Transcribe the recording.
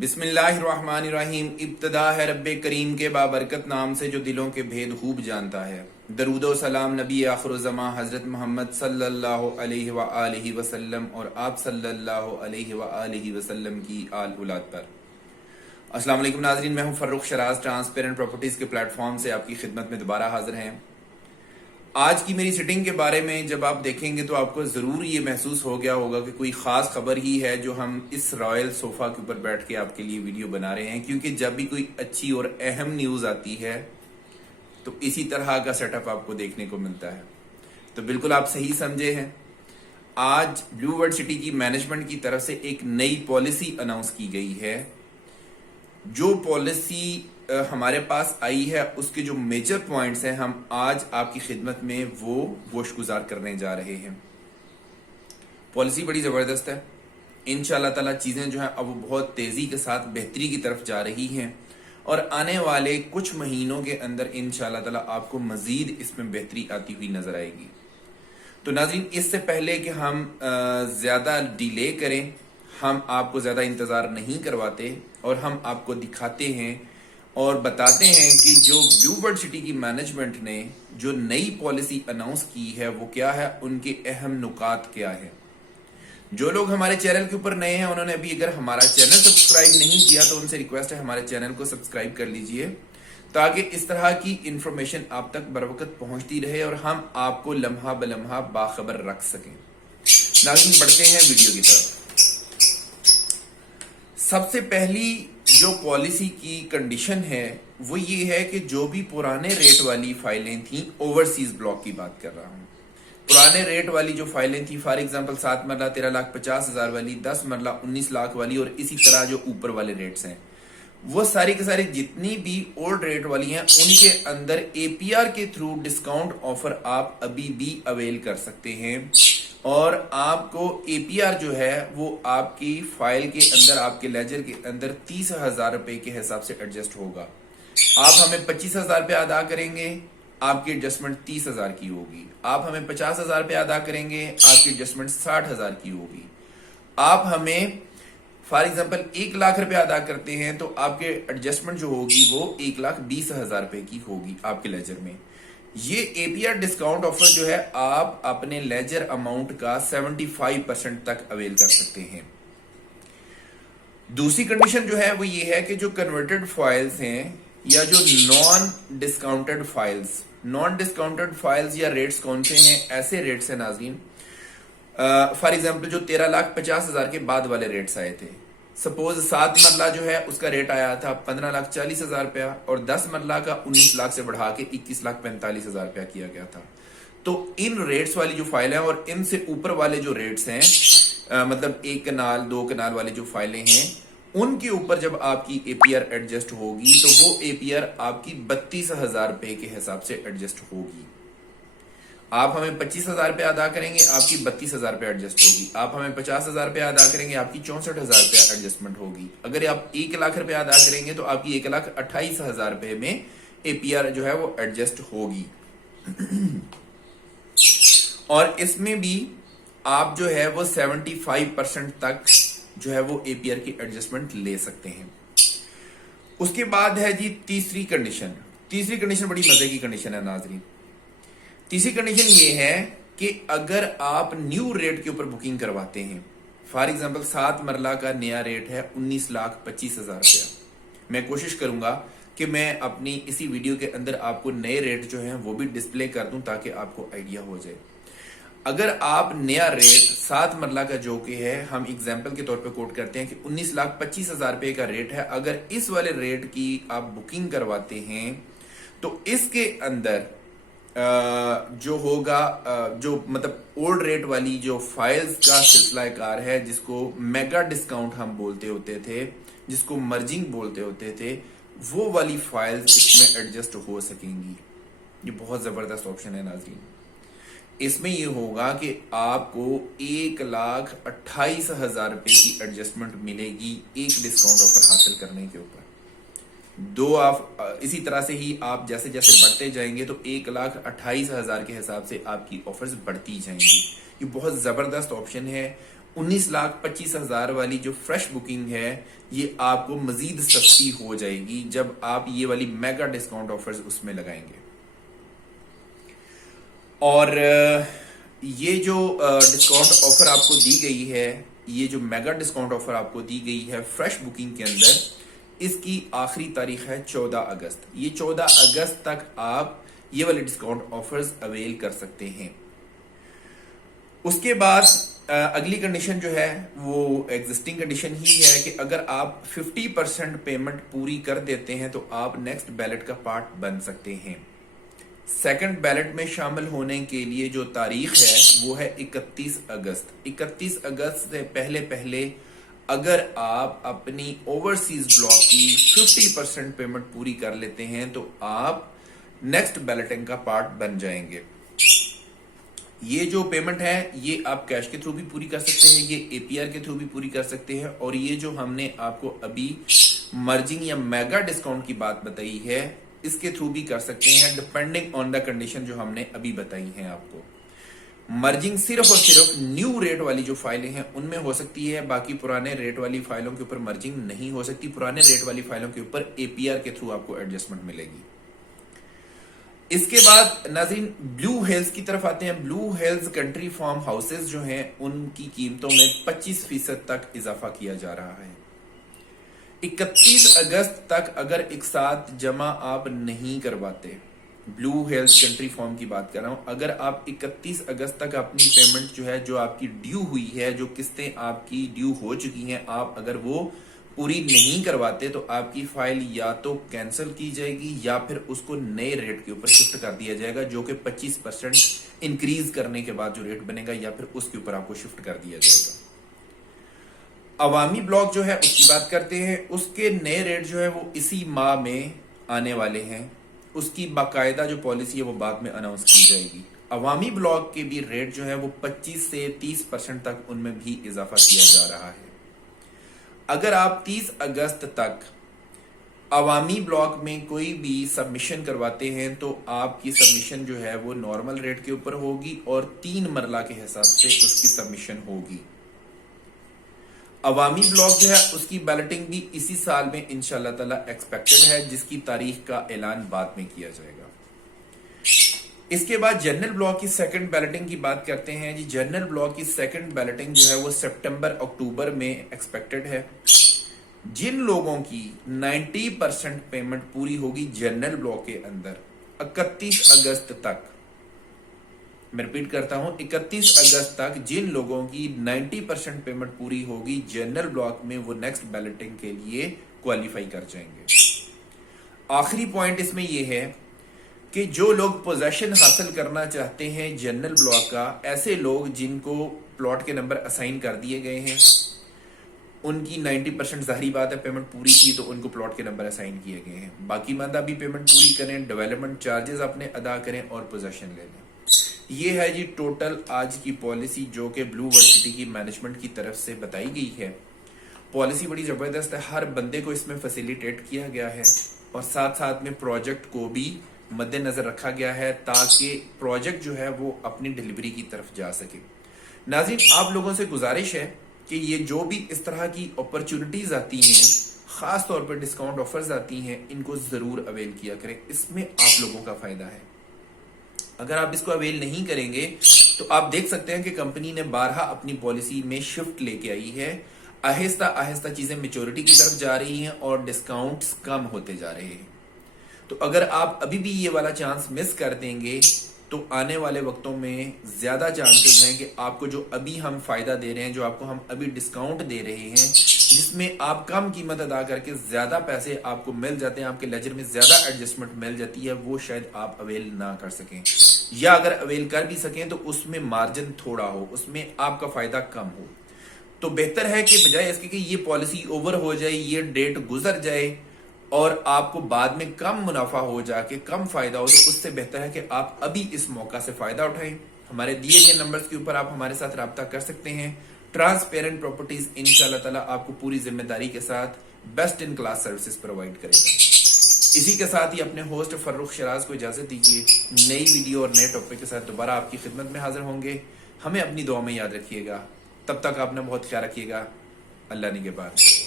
بسم اللہ الرحمن الرحیم۔ ابتدا ہے رب کریم کے بابرکت نام سے جو دلوں کے بھید خوب جانتا ہے۔ درود و سلام نبی آخر الزماں حضرت محمد صلی اللہ علیہ وآلہ وسلم اور آپ صلی اللہ علیہ وآلہ وسلم کی آل اولاد پر۔ السلام علیکم ناظرین، میں ہوں فروخ شراز، ٹرانسپیرنٹ پراپرٹیز کے پلیٹ فارم سے آپ کی خدمت میں دوبارہ حاضر ہیں۔ آج کی میری سٹنگ کے بارے میں جب آپ دیکھیں گے تو آپ کو ضرور یہ محسوس ہو گیا ہوگا کہ کوئی خاص خبر ہی ہے جو ہم اس رائل صوفہ کے اوپر بیٹھ کے آپ کے لیے ویڈیو بنا رہے ہیں، کیونکہ جب بھی کوئی اچھی اور اہم نیوز آتی ہے تو اسی طرح کا سیٹ اپ آپ کو دیکھنے کو ملتا ہے۔ تو بالکل آپ صحیح سمجھے ہیں، آج بلیو ورلڈ سٹی کی مینجمنٹ کی طرف سے ایک نئی پالیسی اناؤنس کی گئی ہے۔ جو پالیسی ہمارے پاس آئی ہے اس کے جو میجر پوائنٹس ہیں ہم آج آپ کی خدمت میں وہ گوش گزار کرنے جا رہے ہیں۔ پالیسی بڑی زبردست ہے، انشاءاللہ تعالی چیزیں جو ہیں اب وہ بہت تیزی کے ساتھ بہتری کی طرف جا رہی ہیں اور آنے والے کچھ مہینوں کے اندر انشاءاللہ تعالی آپ کو مزید اس میں بہتری آتی ہوئی نظر آئے گی۔ تو ناظرین، اس سے پہلے کہ ہم زیادہ ڈیلے کریں، ہم آپ کو زیادہ انتظار نہیں کرواتے اور ہم آپ کو دکھاتے ہیں اور بتاتے ہیں کہ جو بلیو ورلڈ سٹی کی مینجمنٹ نے جو نئی پالیسی اناؤنس کی ہے وہ کیا ہے، ان کے اہم نکات کیا ہے۔ جو لوگ ہمارے چینل کے اوپر نئے ہیں، انہوں نے ابھی اگر ہمارا چینل سبسکرائب نہیں کیا تو ان سے ریکویسٹ ہے ہمارے چینل کو سبسکرائب کر لیجئے تاکہ اس طرح کی انفارمیشن آپ تک بر وقت پہنچتی رہے اور ہم آپ کو لمحہ بلمحہ باخبر رکھ سکیں۔ ناظرین، بڑھتے ہیں ویڈیو کی طرف۔ سب سے پہلی جو پالیسی کی کنڈیشن ہے وہ یہ ہے کہ جو بھی پرانے ریٹ والی فائلیں تھیں، اوورسیز بلاک کی بات کر رہا ہوں، پرانے ریٹ والی جو فائلیں تھیں، فار ایگزامپل 7 مرلہ 13,50,000 والی، 10 مرلہ 19 لاکھ والی اور اسی طرح جو اوپر والے ریٹس ہیں، وہ ساری کے ساری جتنی بھی اولڈ ریٹ والی ہیں ان کے اندر اے پی آر کے تھرو ڈسکاؤنٹ آفر آپ ابھی بھی اویل کر سکتے ہیں اور آپ کو اے پی آر جو ہے وہ آپ کی فائل کے اندر، آپ کے لیجر کے اندر 30,000 روپے کے حساب سے ایڈجسٹ ہوگا۔ آپ ہمیں 25,000 روپے ادا کریں گے، آپ کی ایڈجسٹمنٹ 30,000 کی ہوگی۔ آپ ہمیں 50,000 روپے ادا کریں گے، آپ کی ایڈجسٹمنٹ 60,000 کی ہوگی۔ آپ ہمیں فار ایگزامپل 1 لاکھ روپے ادا کرتے ہیں تو آپ کے ایڈجسٹمنٹ جو ہوگی وہ 1,20,000 روپے کی ہوگی آپ کے لیجر میں۔ یہ اے پی آر ڈسکاؤنٹ آفر جو ہے آپ اپنے لیجر اماؤنٹ کا 75% تک اویل کر سکتے ہیں۔ دوسری کنڈیشن جو ہے وہ یہ ہے کہ جو کنورٹڈ فائلز ہیں یا جو نان ڈسکاؤنٹڈ فائلز یا ریٹس کون سے ہیں، ایسے ریٹس ہیں ناظرین، فار ایگزامپل جو 13,50,000 کے بعد والے ریٹس آئے تھے، سپوز 7 مرلہ جو ہے اس کا ریٹ آیا تھا 15,40,000 روپیہ اور 10 مرلہ کا 19 لاکھ سے بڑھا کے 21,45,000 روپیہ کیا گیا تھا۔ تو ان ریٹس والی جو فائلیں ہیں اور ان سے اوپر والے جو ریٹس ہیں، مطلب 1 کنال 2 کنال والی جو فائلیں ہیں، ان کے اوپر جب آپ کی اے پی آر ایڈجسٹ ہوگی تو وہ اے پی آر آپ کی 32,000 روپے کے حساب سے ایڈجسٹ ہوگی۔ آپ ہمیں 25,000 روپے ادا کریں گے، آپ کی 32,000 روپے ایڈجسٹ ہوگی۔ آپ ہمیں 50,000 روپے ادا کریں گے، آپ کی 64,000 روپے ایڈجسٹمنٹ ہوگی۔ اگر آپ 1 لاکھ روپے ادا کریں گے تو آپ کی 1,28,000 روپے میں اے پی آر جو ہے وہ ایڈجسٹ ہوگی۔ اور اس میں بھی آپ جو ہے وہ 75% تک جو ہے وہ اے پی آر کی ایڈجسٹمنٹ لے سکتے ہیں۔ اس کے بعد ہے جی تیسری کنڈیشن بڑی مزے کی کنڈیشن ہے ناظرین۔ تیسری کنڈیشن یہ ہے کہ اگر آپ نیو ریٹ کے اوپر بکنگ کرواتے ہیں، فار ایگزامپل 7 مرلہ کا نیا ریٹ ہے 19,25,000 روپیہ، میں کوشش کروں گا کہ میں اپنی اسی ویڈیو کے اندر آپ کو نئے ریٹ جو ہیں وہ بھی ڈسپلے کر دوں تاکہ آپ کو آئیڈیا ہو جائے۔ اگر آپ نیا ریٹ 7 مرلہ کا جو کہ ہے، ہم ایگزامپل کے طور پہ کوٹ کرتے ہیں کہ 19,25,000 روپے کا ریٹ ہے، اگر اس والے ریٹ کی آپ بکنگ کرواتے ہیں تو اس کے اندر جو ہوگا، جو مطلب اولڈ ریٹ والی جو فائلز کا سلسلہ کار ہے، جس کو میگا ڈسکاؤنٹ ہم بولتے ہوتے تھے، جس کو مرجنگ بولتے ہوتے تھے، وہ والی فائلز اس میں ایڈجسٹ ہو سکیں گی۔ یہ بہت زبردست آپشن ہے ناظرین۔ اس میں یہ ہوگا کہ آپ کو 1,28,000 روپے کی ایڈجسٹمنٹ ملے گی ایک ڈسکاؤنٹ آفر حاصل کرنے کے اوپر۔ اسی طرح سے ہی آپ جیسے جیسے بڑھتے جائیں گے تو 1,28,000 کے حساب سے آپ کی آفرز بڑھتی جائیں گی۔ یہ بہت زبردست آپشن ہے 19,25,000 والی جو فریش بکنگ ہے یہ آپ کو مزید سستی ہو جائے گی جب آپ یہ والی میگا ڈسکاؤنٹ آفرز اس میں لگائیں گے. اور یہ جو ڈسکاؤنٹ آفر آپ کو دی گئی ہے، یہ جو میگا ڈسکاؤنٹ آفر آپ کو دی گئی ہے فریش بکنگ کے اندر، اس کی آخری تاریخ ہے 14 اگست. یہ 14 اگست تک آپ یہ والے ڈسکاؤنٹ آفرز اویل کر سکتے ہیں. اس کے بعد اگلی کنڈیشن جو ہے وہ ایگزسٹنگ کنڈیشن ہی ہے کہ اگر آپ 50% پیمنٹ پوری کر دیتے ہیں تو آپ نیکسٹ بیلٹ کا پارٹ بن سکتے ہیں. سیکنڈ بیلٹ میں شامل ہونے کے لیے جو تاریخ ہے وہ ہے 31 اگست. 31 اگست سے پہلے اگر آپ اپنی اوورسیز بلاک کی 50% پیمنٹ پوری کر لیتے ہیں تو آپ نیکسٹ بیلٹنگ کا پارٹ بن جائیں گے. یہ جو پیمنٹ ہے یہ آپ کیش کے تھرو بھی پوری کر سکتے ہیں، یہ اے پی آر کے تھرو بھی پوری کر سکتے ہیں، اور یہ جو ہم نے آپ کو ابھی مرجنگ یا میگا ڈسکاؤنٹ کی بات بتائی ہے اس کے تھرو بھی کر سکتے ہیں، ڈپینڈنگ آن دا کنڈیشن جو ہم نے ابھی بتائی ہیں آپ کو. مرجنگ صرف اور صرف نیو ریٹ والی جو فائلیں ہیں ان میں ہو سکتی ہے، باقی پرانے ریٹ والی فائلوں کے اوپر مرجنگ نہیں ہو سکتی. پرانے ریٹ والی فائلوں کے اوپر اے پی آر کے تھرو آپ کو ایڈجسٹمنٹ ملے گی. اس کے بعد ناظرین بلو ہیلز کی طرف آتے ہیں. بلو ہیلز کنٹری فارم ہاؤسز جو ہیں ان کی قیمتوں میں 25% تک اضافہ کیا جا رہا ہے. 31 اگست تک اگر ایک ساتھ جمع آپ نہیں کرواتے، بلو ہیلز کنٹری فارم کی بات کر رہا ہوں، اگر آپ 31 اگست تک اپنی پیمنٹ جو ہے جو آپ کی ڈیو ہوئی ہے، جو قسطیں آپ کی ڈیو ہو چکی ہیں، آپ اگر وہ پوری نہیں کرواتے تو آپ کی فائل یا تو کینسل کی جائے گی یا پھر اس کو نئے ریٹ کے اوپر شفٹ کر دیا جائے گا، جو کہ 25% انکریز کرنے کے بعد جو ریٹ بنے گا یا پھر اس کے اوپر آپ کو شفٹ کر دیا جائے گا. عوامی بلاک جو ہے اس کی بات کرتے ہیں. اس کے نئے ریٹ جو ہے وہ اسی ماہ میں آنے والے ہیں. اس کی باقاعدہ جو پالیسی ہے وہ بعد میں اناؤنس کی جائے گی. عوامی بلاک کے بھی ریٹ جو ہے وہ 25 سے 30% تک ان میں بھی اضافہ کیا جا رہا ہے. اگر آپ 30 اگست تک عوامی بلاک میں کوئی بھی سبمیشن کرواتے ہیں تو آپ کی سبمیشن جو ہے وہ نارمل ریٹ کے اوپر ہوگی اور 3 مرلہ کے حساب سے اس کی سبمیشن ہوگی. عوامی بلاک جو ہے اس کی بیلٹنگ بھی اسی سال میں انشاءاللہ تعالی ایکسپیکٹڈ ہے، جس کی تاریخ کا اعلان بعد میں کیا جائے گا. اس کے بعد جنرل بلاک کی سیکنڈ بیلٹنگ کی بات کرتے ہیں. جی جنرل بلاک کی سیکنڈ بیلٹنگ جو ہے وہ سپٹمبر اکتوبر میں ایکسپیکٹڈ ہے. جن لوگوں کی 90% پیمنٹ پوری ہوگی جنرل بلاک کے اندر 31 اگست تک، میں ریپیٹ کرتا ہوں 31 اگست تک جن لوگوں کی 90% پیمنٹ پوری ہوگی جنرل بلاک میں، وہ نیکسٹ بیلٹنگ کے لیے کوالیفائی کر جائیں گے. آخری پوائنٹ اس میں یہ ہے کہ جو لوگ پوزیشن حاصل کرنا چاہتے ہیں جنرل بلاک کا، ایسے لوگ جن کو پلاٹ کے نمبر اسائن کر دیے گئے ہیں، ان کی 90% ظاہری بات ہے پیمنٹ پوری کی تو ان کو پلاٹ کے نمبر اسائن کیے گئے ہیں. باقی ماندہ بھی پیمنٹ پوری کریں، ڈیولپمنٹ چارجز اپنے ادا کریں اور پوزیشن لے لیں. یہ ہے جی ٹوٹل آج کی پالیسی جو کہ بلو ورلڈ سٹی کی مینجمنٹ کی طرف سے بتائی گئی ہے. پالیسی بڑی زبردست ہے، ہر بندے کو اس میں فیسیلیٹیٹ کیا گیا ہے اور ساتھ ساتھ میں پروجیکٹ کو بھی مد نظر رکھا گیا ہے تاکہ پروجیکٹ جو ہے وہ اپنی ڈیلیوری کی طرف جا سکے. ناظرین آپ لوگوں سے گزارش ہے کہ یہ جو بھی اس طرح کی اپرچونٹیز آتی ہیں، خاص طور پر ڈسکاؤنٹ آفرز آتی ہیں، ان کو ضرور اویل کیا کریں. اس میں آپ لوگوں کا فائدہ ہے. اگر آپ اس کو اویل نہیں کریں گے تو آپ دیکھ سکتے ہیں کہ کمپنی نے بارہا اپنی پالیسی میں شفٹ لے کے آئی ہے. آہستہ آہستہ چیزیں میچورٹی کی طرف جا رہی ہیں اور ڈسکاؤنٹس کم ہوتے جا رہے ہیں. تو اگر آپ ابھی بھی یہ والا چانس مس کر دیں گے تو آنے والے وقتوں میں زیادہ چانسز ہیں کہ آپ کو جو ابھی ہم فائدہ دے رہے ہیں، جو آپ کو ہم ابھی ڈسکاؤنٹ دے رہے ہیں، جس میں آپ کم قیمت ادا کر کے زیادہ پیسے آپ کو مل جاتے ہیں، آپ کے لیجر میں زیادہ ایڈجسٹمنٹ مل جاتی ہے، وہ شاید آپ اویل نہ کر سکیں، یا اگر اویل کر بھی سکیں تو اس میں مارجن تھوڑا ہو، اس میں آپ کا فائدہ کم ہو. تو بہتر ہے کہ بجائے اس کے کہ یہ پالیسی اوور ہو جائے، یہ ڈیٹ گزر جائے اور آپ کو بعد میں کم منافع ہو جا کے کم فائدہ ہو، تو اس سے بہتر ہے کہ آپ ابھی اس موقع سے فائدہ اٹھائیں. ہمارے دیے گئے نمبرز کے اوپر آپ ہمارے ساتھ رابطہ کر سکتے ہیں. ٹرانسپیرنٹ پراپرٹیز انشاءاللہ تعالی آپ کو پوری ذمہ داری کے ساتھ best in class services provide کرے گا. اسی کے ساتھ ہی اپنے ہوسٹ فروخ شراز کو اجازت دیجیے. نئی ویڈیو اور نئے ٹاپک کے ساتھ دوبارہ آپ کی خدمت میں حاضر ہوں گے. ہمیں اپنی دعا میں یاد رکھیے گا. تب تک اپنا بہت خیال رکھیے گا. اللہ نگہبان.